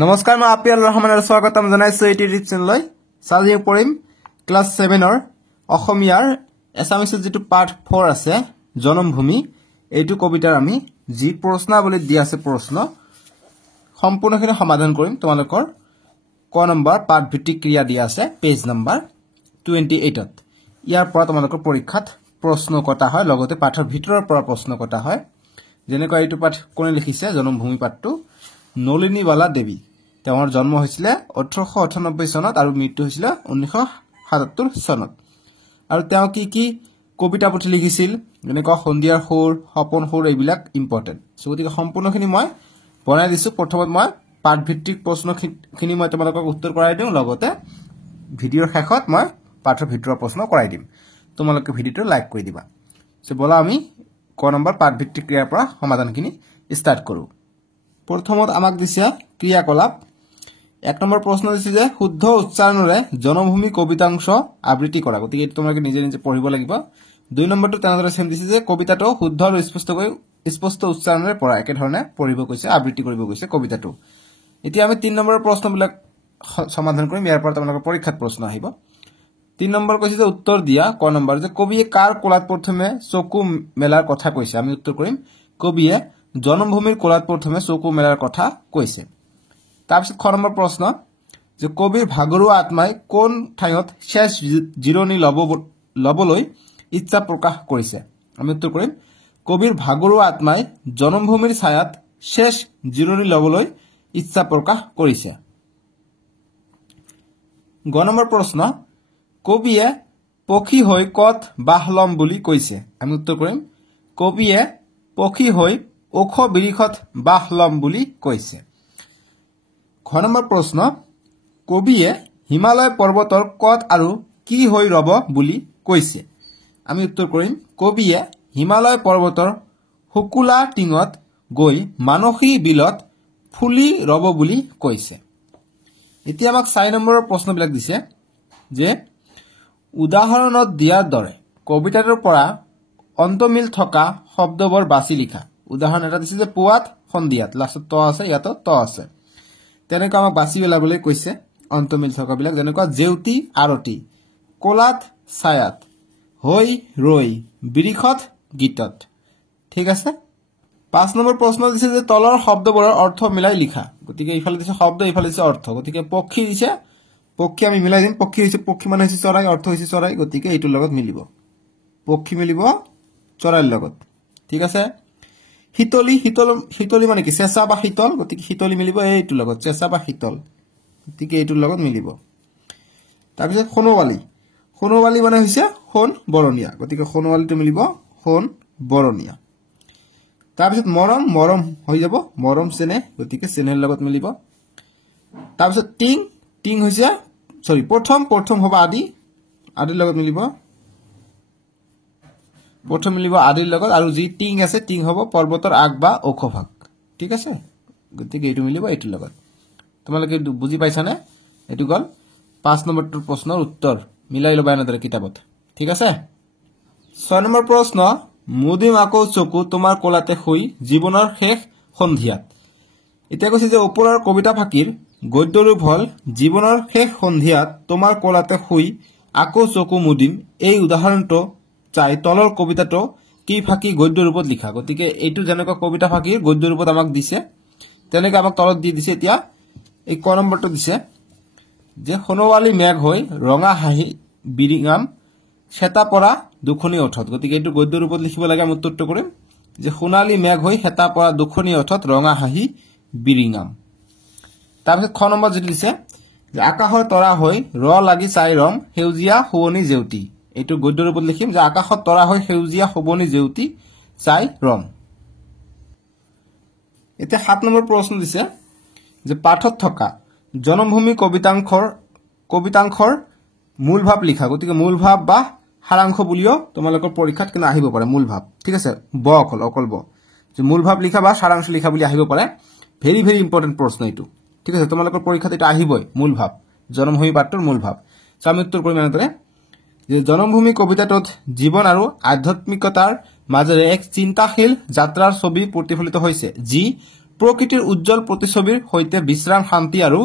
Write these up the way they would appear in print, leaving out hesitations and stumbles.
নমস্কাৰ মই আপিয়াল ৰহমানৰ স্বাগতম জনাইছো এই টিভি চেনেললৈ সাজি পঢ়িম ক্লাস 7 ৰ অসমীয়াৰ এছামিছত যেটো পাৰ্ট 4 আছে জনমভূমি এইটো কবিতাৰ আমি যি প্ৰশ্নাৱলী দি আছে প্ৰশ্ন সম্পূৰ্ণখিনি সমাধান কৰিম তোমালোকৰ ক নম্বৰ পাঠ ভিত্তিক ক্ৰিয়া দি আছে পেজ নম্বৰ 28 ত ইয়াৰ পৰা তোমালোকৰ পৰীক্ষাত প্ৰশ্ন কটা হয় লগতে পাঠৰ ভিতৰৰ পৰা প্ৰশ্ন কটা হয় যেনেকৈ এইটো পাঠ কোনে লিখিছে জনমভূমি পাঠটো নলিনীবালা দেৱী তেওঁৰ জন্ম হৈছিল 1898 চনত আৰু মৃত্যু হৈছিল 1977 চনত আৰু তেওঁ কি কবিতা পুথি লিখিছিল যেনেকৈ সন্ধিয়াৰ সুৰ সপন সুৰ এইবিলাক ইম্পৰ্টেন্ট সো গতিকে সম্পূৰ্ণখিনি মই বনাই দিছো প্ৰথমত মই পাঠ ভিত্তিক প্ৰশ্নখিনি মই তোমালোকক উত্তৰ কৰাই দিম লগতে ভিডিওৰ শেষত মই পাঠৰ ভিতৰৰ প্ৰশ্ন কৰাই দিম তোমালোকে ভিডিওটো লাইক কৰি দিবা সো বলা আমি ক নম্বৰ পাঠ ভিত্তিক ক্ৰিয়াৰ পৰা সমাধানখিনি ষ্টাৰ্ট কৰো প্ৰথমত আমাক দিছে ক্ৰিয়াকলাপ এক নম্বৰ প্ৰশ্ন দিছে যে শুদ্ধ উচ্চাৰণৰে জনমভূমি কবিতাংশ আবৃত্তি কৰা গতিকে এটো তোমালোকে নিজে নিজে পঢ়িব লাগিব দুই নম্বৰটো তেনেদৰে সেম দিছে যে কবিতাটো শুদ্ধ আৰু স্পষ্ট উচ্চাৰণৰে পঢ়া একে ধৰণে পঢ়িব কৈছে আবৃত্তি কৰিব কৈছে কবিতাটো এতিয়া আমি 3 নম্বৰৰ প্ৰশ্নবিলাক সমাধান কৰিম ইয়াৰ পৰা তোমালোকৰ পৰীক্ষাত প্ৰশ্ন আহিব 3 নম্বৰ কৈছে যে উত্তৰ দিয়া ক নম্বৰ যে কবিয়ে কাৰ কোলাত প্ৰথমে চকু মেলাৰ কথা কৈছে আমি উত্তৰ কৰিম কবিয়ে জনমভূমিৰ কোলাত প্ৰথমে চকু মেলাৰ কথা কৈছে তাৰপিছত খ নম্বৰ প্ৰশ্ন যে কবিৰ ভাগৰুৱা আত্মাই কোন ঠাইত শেষ জিৰণি লবলৈ ইচ্ছা প্ৰকাশ কৰিছে আমি উত্তৰ কৰিম কবিৰ ভাগৰুৱা আত্মাই জনমভূমিৰ ছায়াত শেষ জিৰণি লবলৈ ইচ্ছা প্ৰকাশ কৰিছে গ নম্বৰ প্ৰশ্ন কবিয়ে পক্ষী হৈ কত বাহ লম বুলি কৈছে আমি উত্তৰ কৰিম কবিয়ে পক্ষী হৈ ওখ বিৰিখত বাহ লম বুলি কৈছে খ নম্বৰ প্ৰশ্ন কবিয়ে হিমালয় পৰ্বতৰ কত আৰু কি হৈ ৰব বুলি কৈছে আমি উত্তৰ কৰিম কবিয়ে হিমালয় পৰ্বতৰ হুকুলা টিঙত গৈ মানসী বিলত ফুলি ৰব বুলি কৈছে এতিয়া আমাক 4 নম্বৰৰ প্ৰশ্নবিলাক দিছে যে উদাহৰণত দিয়াৰ দৰে কবিতাটোৰ পৰা অন্তমিল থকা শব্দবোৰ বাছি লিখা উদাহৰণ এটা দিছে যে পুৱাত সন্ধিয়াত লাষ্টত ত আছে ইয়াত ত আছে তেনেকৈ আমাক বাছি উলাবলৈ কৈছে অন্তমিল থকাবিলাক যেনেকৈ জেউতি আৰতি কোলাত ছায়াত হৈ ৰৈ বিৰিখত গীতত ঠিক আছে 5 নম্বৰ প্ৰশ্ন দিছে যে তলৰ শব্দবোৰৰ অৰ্থ মিলাই লিখা গতিকে ইফালে দিছে শব্দ ইফালে দিছে অৰ্থ গতিকে পক্ষী দিছে পক্ষী আমি মিলাই দিম পক্ষী হৈছে পক্ষী মানে হৈছে চৰাই অৰ্থ হৈছে চৰাই গতিকে এইটোৰ লগত মিলিব পক্ষী মিলিব চৰাইৰ লগত ঠিক আছে শীতলী মানে কি চেঁচা বা শীতল গতিকে শীতলী মিলিব এইটোৰ লগত চেঁচা বা শীতল গতিকে এইটোৰ লগত মিলিব তাৰপিছত সোণোৱালী মানে হৈছে সোণ বৰণীয়া গতিকে সোণোৱালীটো মিলিব সোণ বৰণীয়া তাৰপিছত মৰম হৈ যাব মৰম চেনে গতিকে চেনেৰ লগত মিলিব তাৰপিছত টিং হৈছে প্ৰথম হ'ব আদিৰ লগত মিলিব প্ৰথম মিলিব আদিৰ লগত আৰু যি টিং আছে টিং হ'ব পৰ্বতৰ আগ বা ওখ ভাগ ঠিক আছে গতিকে এইটো মিলিব এইটোৰ লগত তোমালোকে বুজি পাইছানে এইটো গল 5 নম্বৰটোৰ প্ৰশ্নৰ উত্তৰ মিলাই লবা এনেদৰে কিতাপত ঠিক আছে 6 নম্বৰ প্ৰশ্ন মুদিম আকৌ চকু তোমাৰ কোলাতে শুই জীৱনৰ শেষ সন্ধিয়াত এতিয়া কৈছে যে ওপৰৰ কবিতা ফাঁকিৰ গদ্য ৰূপ হল জীৱনৰ শেষ সন্ধিয়াত তোমাৰ কোলাতে শুই আকৌ চকু মুদিম এই উদাহৰণটো চাই তলৰ কবিতাটো কি ফাঁকি গদ্য ৰূপত লিখা গতিকে এইটো যেনেকৈ কবিতা ফাঁকিৰ গদ্য ৰূপত আমাক দিছে তেনেকৈ আমাক তলত দি দিছে এতিয়া এই ক নম্বৰটো দিছে যে সোণোৱালী মেঘ হৈ ৰঙা হাঁহি বিৰিঙাম হেতা পৰা দুখনি ওঠত গতিকে এইটো গদ্য ৰূপত লিখিব লাগে আমি উত্তৰটো কৰিম যে সোণালী মেঘ হৈ হেতা পৰা দুখনি ওঠত ৰঙা হাঁহি বিৰিঙাম তাৰপিছত খ নম্বৰ যেটো দিছে যে আকাশৰ তৰা হৈ লাগি চাই ৰম সেউজীয়া শুৱনি জেউতি এইটো গদ্য ৰূপত লিখিম যে আকাশত তৰা হৈ সেউজীয়া শুৱনি জেউতি চাই ৰম এতিয়া 7 নম্বৰ প্ৰশ্ন দিছে যে পাঠত থকা জনমভূমি কবিতাংশৰ মূল ভাৱ লিখা গতিকে মূল ভাৱ বা সাৰাংশ বুলিও তোমালোকৰ পৰীক্ষাত কেনে আহিব পাৰে মূল ভাৱ ঠিক আছে অকল যে মূল ভাৱ লিখা বা সাৰাংশ লিখা বুলি আহিব পাৰে ভেৰি ভেৰি ইম্পৰ্টেন্ট প্ৰশ্ন এইটো ঠিক আছে তোমালোকৰ পৰীক্ষাত এটা আহিবই মূল ভাৱ জনমভূমি পাঠৰ মূল ভাৱ আমি উত্তৰ কৰিম এনেদৰে যে জনমভূমি কবিতাটোত জীৱন আৰু আধ্যাত্মিকতাৰ মাজেৰে এক চিন্তাশীল যাত্ৰাৰ ছবি প্ৰতিফলিত হৈছে যি প্ৰকৃতিৰ উজ্জ্বল প্ৰতিছবিৰ সৈতে বিশ্ৰাম শান্তি আৰু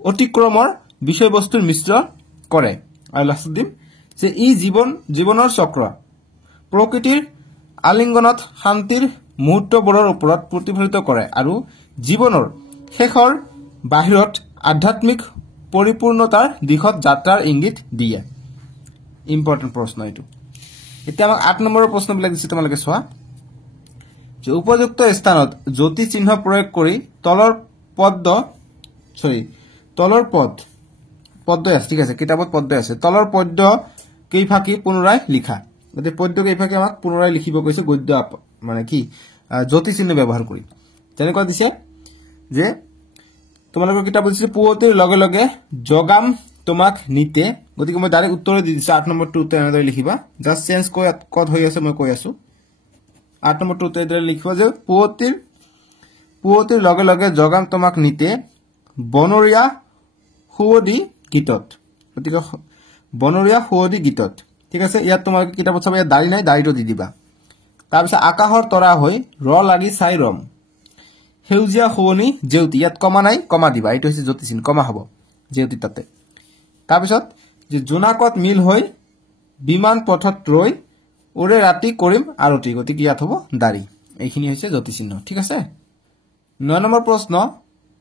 অতিক্ৰমৰ বিষয়বস্তুৰ মিশ্ৰ কৰে আৰু লাষ্টত দিম যে ই জীৱনৰ চক্ৰ প্ৰকৃতিৰ আলিংগনত শান্তিৰ মুহূৰ্তবোৰৰ ওপৰত প্ৰতিফলিত কৰে আৰু জীৱনৰ শেষৰ বাহিৰত আধ্যাত্মিক পৰিপূৰ্ণতাৰ দিশত যাত্ৰাৰ ইংগিত দিয়ে ইম্পৰ্টেণ্ট প্ৰশ্ন এইটো এতিয়া আমাক 8 নম্বৰৰ প্ৰশ্নবিলাক দিছে তোমালোকে চোৱা যে উপযুক্ত স্থানত জ্যোতি চিহ্ন প্ৰয়োগ কৰি তলৰ পদ্য আছে ঠিক আছে কিতাপত পদ্য আছে তলৰ পদ্য কেইফাকি পুনৰাই লিখা গতিকে পদ্য কেইফাকি আমাক পুনৰাই লিখিব কৈছে গদ্য মানে কি জ্যোতি চিহ্ন ব্যৱহাৰ কৰি যেনেকৈ দিছে যে তোমালোকৰ কিতাপত দিছে পুৱতিৰ লগে লগে জগাম তোমাক নিতে গতিকে মই ডাইৰেক্ট উত্তৰ দি দিছো 8 নম্বৰটো উত্তৰ এনেদৰে লিখিবা জাস্ট চেঞ্জ কত হৈ আছে মই কৈ আছো 8 নম্বৰটো উত্তৰ এনেদৰে লিখিবা যে পুৱতিৰ লগে লগে জগাম তোমাক নিতে বনৰীয়া সুৱদি গীতত গতিকে বনৰীয়া সুৱদি গীতত ঠিক আছে ইয়াত তোমালোকে কিতাপত চাবা ইয়াত দাড়ি নাই দাড়িটো দি দিবা তাৰপিছত আকাশৰ তৰা হৈ লাগি চাই ৰম সেউজীয়া শুৱনি জেউতি ইয়াত কমা নাই কমা দিবা এইটো হৈছে জ্যোতি চিহ্ন কমা হ'ব জেউতি তাতে তাৰপিছত যে জোনাকত মিল হৈ বিমান পথত ৰৈ ওৰে ৰাতি কৰিম আৰতি গতিকে ইয়াত হ'ব দাড়ি এইখিনি হৈছে জ্যোতি চিহ্ন ঠিক আছে 9 নম্বৰ প্ৰশ্ন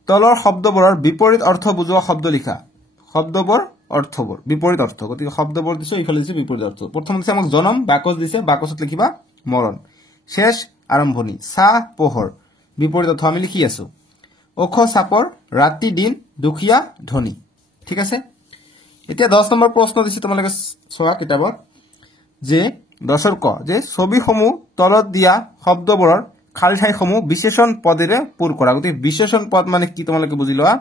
তলৰ শব্দবোৰৰ বিপৰীত অৰ্থ বুজোৱা শব্দ লিখা শব্দবোৰ অৰ্থবোৰ বিপৰীত অৰ্থ গতিকে শব্দবোৰ দিছো ইফালে দিছো বিপৰীত অৰ্থ প্ৰথম দিছে আমাক জনম বাকচ দিছে বাকচত লিখিবা মৰণ শেষ আৰম্ভণি সা পোহৰ বিপৰীত অৰ্থ আমি লিখি আছো ওখ চাপৰ ৰাতি দিন দুখিয়া ধনী ঠিক আছে এতিয়া 10 নম্বৰ প্ৰশ্ন দিছে তোমালোকে চোৱা কিতাপত যে 10ৰ ক যে ছবিসমূহ তলত দিয়া শব্দবোৰৰ খালি ঠাইসমূহ বিশেষণ পদেৰে পূৰ কৰা গতিকে বিশেষণ পদ মানে কি তোমালোকে বুজি লোৱা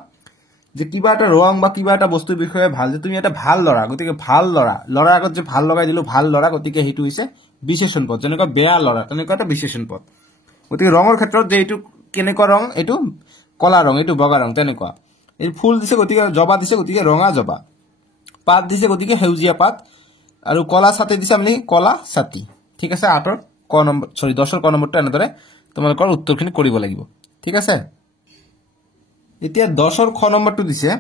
যে কিবা এটা ৰং বা কিবা এটা বস্তুৰ বিষয়ে ভাল যে তুমি এটা ভাল লৰা গতিকে ভাল লৰাৰ আগত যে ভাল লগাই দিলো ভাল লৰা গতিকে হেতু হৈছে বিশেষণ পদ যেনেকৈ বেয়া লৰা তেনেকৈ এটা বিশেষণ পদ গতিকে ৰঙৰ ক্ষেত্ৰত যে এইটো কেনেকুৱা ৰং এইটো কলা ৰং এইটো বগা ৰং তেনেকুৱা এই ফুল দিছে গতিকে জবা দিছে গতিকে ৰঙা জবা পাত দিছে গতিকে সেউজীয়া পাত আৰু কলা ছাতি দিছে আমি কলা ছাতি ঠিক আছে 8ৰ ক নম্বৰ 10ৰ ক নম্বৰটো এনেদৰে তোমালোকৰ উত্তৰখিনি কৰিব লাগিব ঠিক আছে এতিয়া 10ৰ খ নম্বৰটো দিছে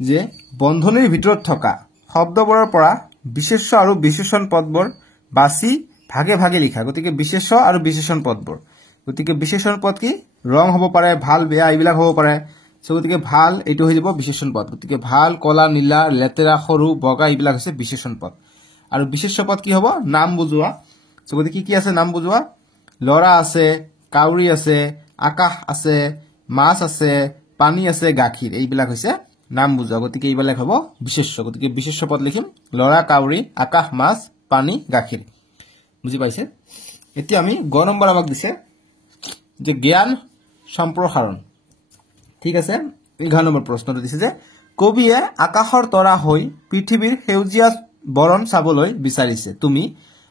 যে বন্ধনীৰ ভিতৰত থকা শব্দবোৰৰ পৰা বিশেষ্য আৰু বিশেষণ পদবোৰ বাছি ভাগে ভাগে লিখা গতিকে বিশেষ্য আৰু বিশেষণ পদবোৰ গতিকে বিশেষণ পদ কি ৰং হ'ব পাৰে ভাল বেয়া এইবিলাক হ'ব পাৰে গতিকে ভাল এইটো হৈ যাব বিশেষণ পদ গতিকে ভাল কলা নীলা লেতেৰা সৰু বগা এইবিলাক হৈছে বিশেষণ পদ আৰু বিশেষ্য পদ কি হ'ব নাম বুজোৱা গতিকে কি আছে নাম বুজোৱা লৰা আছে কাউৰী আছে আকাশ আছে মাছ আছে পানী আছে গাখীৰ এইবিলাক হৈছে নাম বুজোৱা গতিকে এইবিলাক হ'ব বিশেষ্য গতিকে বিশেষ্য পদ লিখিম লৰা কাউৰী আকাশ মাছ পানী গাখীৰ বুজি পাইছে এতিয়া আমি গ নম্বৰ আমাক দিছে যে জ্ঞান সম্প্ৰসাৰণ ঠিক আছে 11 নম্বৰ প্ৰশ্নটো দিছে যে কবিয়ে আকাশৰ তৰা হৈ পৃথিৱীৰ সেউজীয়া বৰণ চাবলৈ বিচাৰিছে তুমি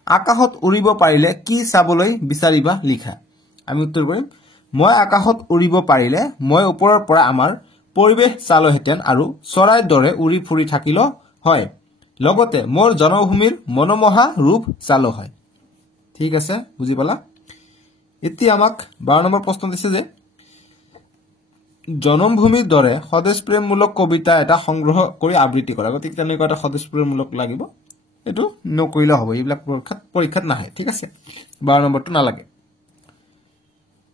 আকাশত উৰিব পাৰিলে কি চাবলৈ বিচাৰিবা লিখা আমি উত্তৰ কৰিম মই আকাশত উৰিব পাৰিলে মই ওপৰৰ পৰা আমাৰ পৰিবেশ চালোহেতেন আৰু চৰাইৰ দৰে উৰি ফুৰি থাকিল হয় লগতে মোৰ জনভূমিৰ মনোমোহা ৰূপ চালো হয় ঠিক আছে বুজি পালা এতিয়া আমাক 12 নম্বৰ প্ৰশ্ন দিছে যে জনমভূমিৰ দৰে স্বদেশ প্ৰেমমূলক কবিতা এটা সংগ্ৰহ কৰি আবৃত্তি কৰা গতিকে তেনেকুৱা এটা স্বদেশ প্ৰেমমূলক লাগিব এটো নকৰিলে হ'ব এইবিলাক পৰীক্ষাত নাহে ঠিক আছে 12 নম্বৰটো নালাগে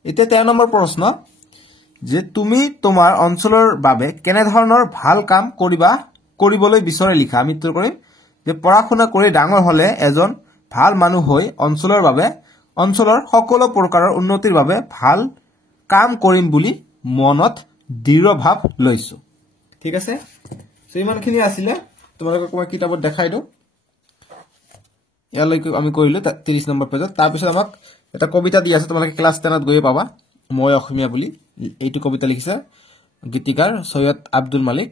এতিয়া 13 নম্বৰ প্ৰশ্ন যে তুমি তোমাৰ অঞ্চলৰ বাবে কেনে ধৰণৰ ভাল কাম কৰিবলৈ বিচাৰে লিখা আমি উত্তৰ কৰিম যে পঢ়া-শুনা কৰি ডাঙৰ হলে এজন ভাল মানুহ হৈ অঞ্চলৰ সকলো প্ৰকাৰৰ উন্নতিৰ বাবে ভাল কাম কৰিম বুলি মনত দৃঢ় ভাৱ লৈছো ঠিক আছে সো ইমানখিনি আছিল তোমালোকক মই কিতাপত দেখাই দিও ইয়ালৈকে আমি কৰিলো 30 নম্বৰ পেজত তাৰ পিছত আমাক এটা কবিতা দি আছে তোমালোকে ক্লাস 10 ত গৈ পাবা মই অসমীয়া বুলি এইটো কবিতা লিখিছে গীতিকাৰ সৈয়দ আব্দুল মালিক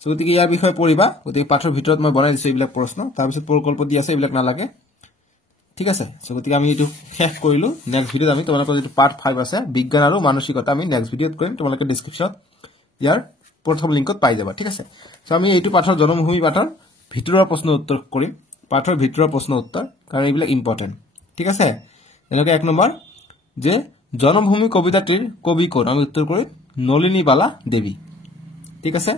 সো গতিকে ইয়াৰ বিষয়ে পঢ়িবা গতিকে পাঠৰ ভিতৰত মই বনাই দিছো এইবিলাক প্ৰশ্ন তাৰ পিছত প্ৰকল্প দি আছে এইবিলাক নালাগে ঠিক আছে সো গতিকে আমি এইটো শেষ কৰিলো নেক্সট ভিডিওত আমি তোমালোকৰ যেটো পাৰ্ট 5 আছে বিজ্ঞান আৰু মানসিকতা আমি নেক্সট ভিডিওত কৰিম তোমালোকে ডেসক্ৰিপচনত ইয়াৰ প্ৰথম লিংকত পাই যাবা ঠিক আছে সো আমি এইটো পাঠৰ জনমভূমি পাঠৰ ভিতৰৰ প্ৰশ্ন উত্তৰ কৰিম পাঠৰ ভিতৰৰ প্ৰশ্ন উত্তৰ কাৰণ এইবিলাক ইম্পৰ্টেন্ট ঠিক আছে এনেকৈ 1 নম্বৰ যে জনমভূমি কবিতাটির কবি কোন আমি উত্তর করি নলিনীবালা দেবী ঠিক আছে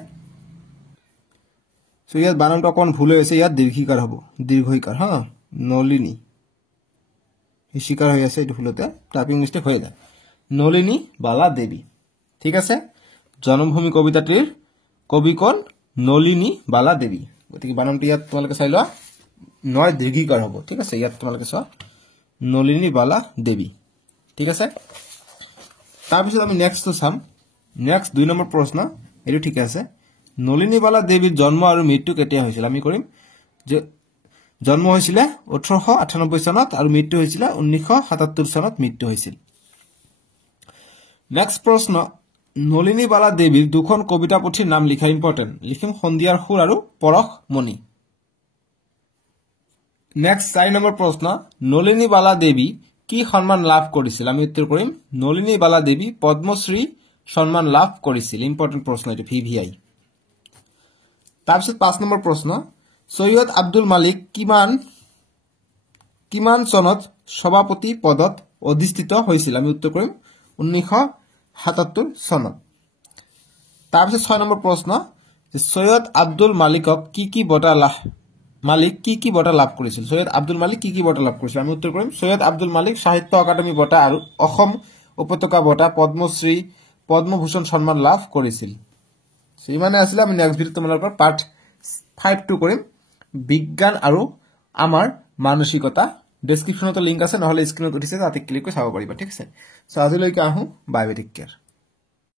সো ইয়াত বানানটো অকণ ভুল হৈছে ইয়াত দীৰ্ঘিকাৰ হ'ব দীৰ্ঘইকাৰ হা নলিনী শিকাৰ হৈ আছে এটো ভুলতে টাইপিং মিস্টেক হৈ যায় নলিনীবালা দেবী ঠিক আছে জনমভূমি কবিতাটিৰ কবি কোন নলিনীবালা দেবী গতিকে বানানটো ইয়াত তোমালোকে চাই লোৱা নয় দীৰ্ঘিকাৰ হ'ব ঠিক আছে ইয়াত তোমালোকে চোৱা নলিনীবালা দেবী ঠিক আছে তাৰ পিছত আমি নেক্সট চাম নেক্সট 2 নম্বৰ প্ৰশ্ন এটো ঠিক আছে নলিনীবালা দেৱীৰ জন্ম আৰু মৃত্যু কেতিয়া হৈছিল আমি কৰিম যে জন্ম হৈছিল 1898 চনত আৰু মৃত্যু হৈছিল 1977 চনত মৃত্যু হৈছিল নেক্সট প্ৰশ্ন নলিনীবালা দেৱীৰ দুখন কবিতা পুথিৰ নাম লিখা ইম্পৰ্টেন্ট লিখিম সন্ধিয়াৰ সুৰ আৰু পৰশ মণি নেক্সট 4 নম্বৰ প্ৰশ্ন নলিনীবালা দেৱী কি সন্মান লাভ কৰিছিল আমি উত্তৰ কৰিম নলিনীবালা দেৱী পদ্মশ্ৰী সন্মান লাভ কৰিছিল ইম্পৰ্টেন্ট প্ৰশ্ন এটো ভিভিআই তাৰপিছত 5 নম্বৰ প্ৰশ্ন সৈয়দ আব্দুল মালিক কিমান চনত সভাপতি পদত অধিষ্ঠিত হৈছিল আমি উত্তৰ কৰিম 1977 চনত তাৰপিছত 6 নম্বৰ প্ৰশ্ন যে সৈয়দ আব্দুল মালিকক কি বঁটা লাভ কৰিছিল সৈয়দ আব্দুল মালিক কি বঁটা লাভ কৰিছিল আমি উত্তৰ কৰিম সৈয়দ আব্দুল মালিক সাহিত্য একাডেমী বঁটা আৰু অসম উপত্যকা বঁটা পদ্মশ্ৰী পদ্মভূষণ সন্মান লাভ কৰিছিল সিমানে আছিল আমি নেক্সট ভিডিও তোমালোকৰ পাৰ্ট 5 টু কৰিম বিজ্ঞান আৰু আমাৰ মানসিকতা ডেসক্ৰিপশনতে লিংক আছে নহলে স্ক্ৰিনত উঠিছে তাতে ক্লিক কৰি চাব পাৰিবা ঠিক আছে সো আজিলৈকে আহো বাই বাই টেক কেয়াৰ